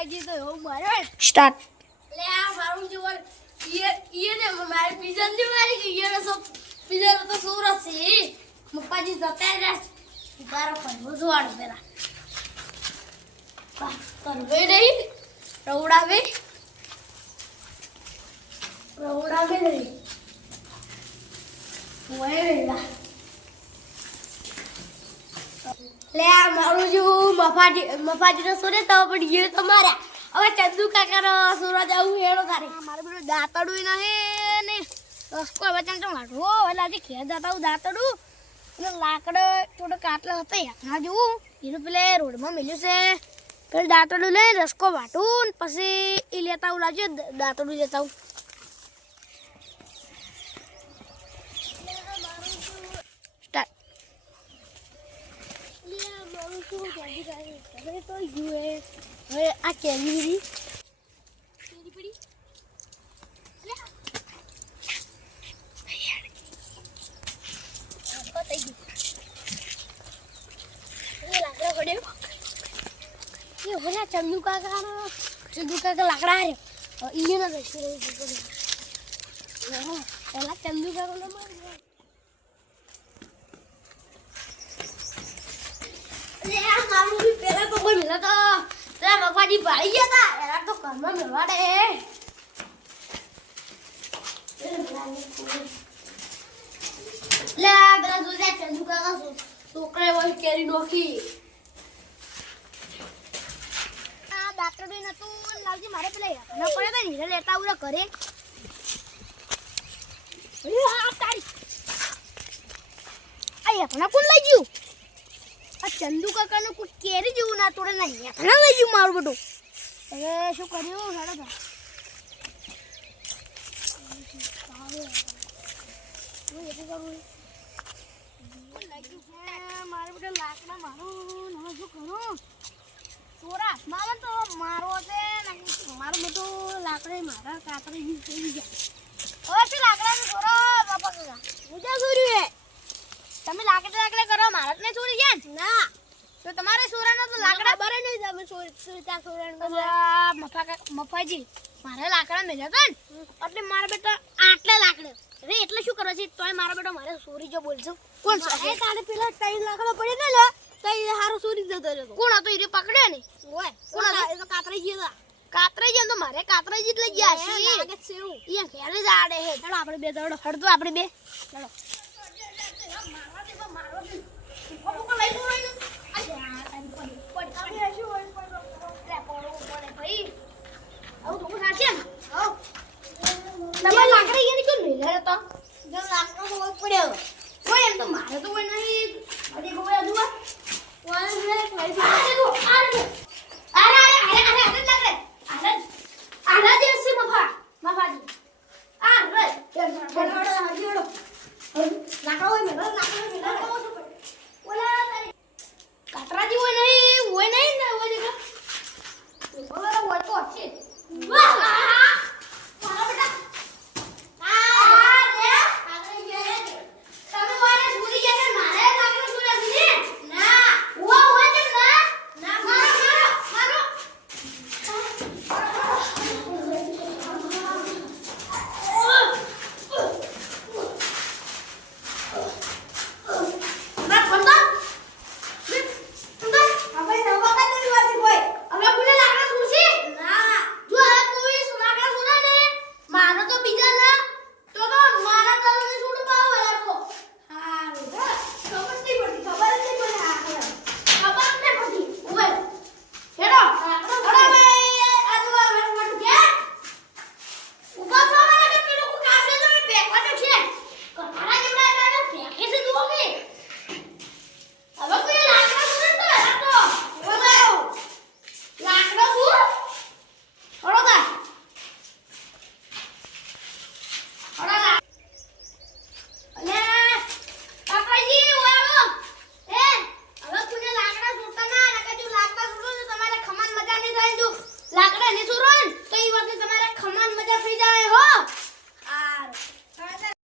મફાજી તો એવું મારે સ્ટાર્ટ. લે આ મારું જીવન ને મારે પીઝા ની મારી ગઈ ને સો પીઝા તો સુરત છે મફાજી જતા રહે તારો પણ જોવાડો પેલા કરવે નહીં રવડાવે નહીં ઓય લે આ મારું જેવું મફાજી તો સોરે તો પણ એ તમારા હવે ચંદુ કાકાનો સુરત આવું હેડો તારે મારે બધું દાંતડું નહીં ને રસકો હવે ચાલ વાઢવો એટલે આજે ખેર દાંતડું દાંતડું અને લાકડો થોડો કાટલો હતો યાત્રા જોવું એનું પેલે રોડમાં મેલ્યું છે પેલું દાંતડું લઈને રસકો વાટું ને પછી એ લેતા આવું લાવજો દાંતડું લેતા આવું. સ્ટાર્ટ. હવે આ કેરી પડી ચંદુ કાકા લાકડા હાર્યો ઈનો પેલા ચંદુ કાકા પેલા તો કોઈ મિલા તો મફાજી ભાઈ ગયા હતા એના તો ઘરમાં મેળવાડે લે પેલા જોજે ચંદુ કાકા છોકરા હોય કેરી નોખી દાંતડું નતું લાવજી મારે પેલા ન પડે તો નીરે લેતા આવું ઘરે કોણ લઈ ગયું આ ચંદુ કાકાનું કોઈ કેરી જેવું ના તોડે ના હેઠા લઈ ગયું મારું બધું હવે શું કર્યું હેડો મારે બધા લાકડા મારું હવે શું કરું ચોરા હાથમાં તો મારો છે મારું બધું લાકડા મારા કાતરે થઈ ગયા હવે શું લાકડા છોરો બાપા કાકા પૂજા કર્યું તમે લાકડા કરો મારા ને ચોરી ગયા ના તો તમારે સોરાનો તો લાકડા બરે નહીં તમે ચોરી ત્યાં સોરાનો મફાજી મારે લાકડા મેલ્યા હતા ને એટલે મારા બેટા આટલા લાકડા અરે એટલે શું કરો છે તોય મારા બેટા મારે ચોરી જો બોલજો કોણ છે તારે પેલા 3 લાકડા પડે ને લે તઈ હારો ચોરી જતો રહ્યો કોણ હતો ઈ પકડ્યો ને ઓય કોણ હતો એ તો કાતરાઈ ગયો તો મારે કાતરાઈ જ લઈ ગયા છે લાગે છે એવું ઈ ઘરે જ આડે હે ચાલો આપણે બે દડો હડતો આપણે બે ચાલો કાતરાજી હોય નહીં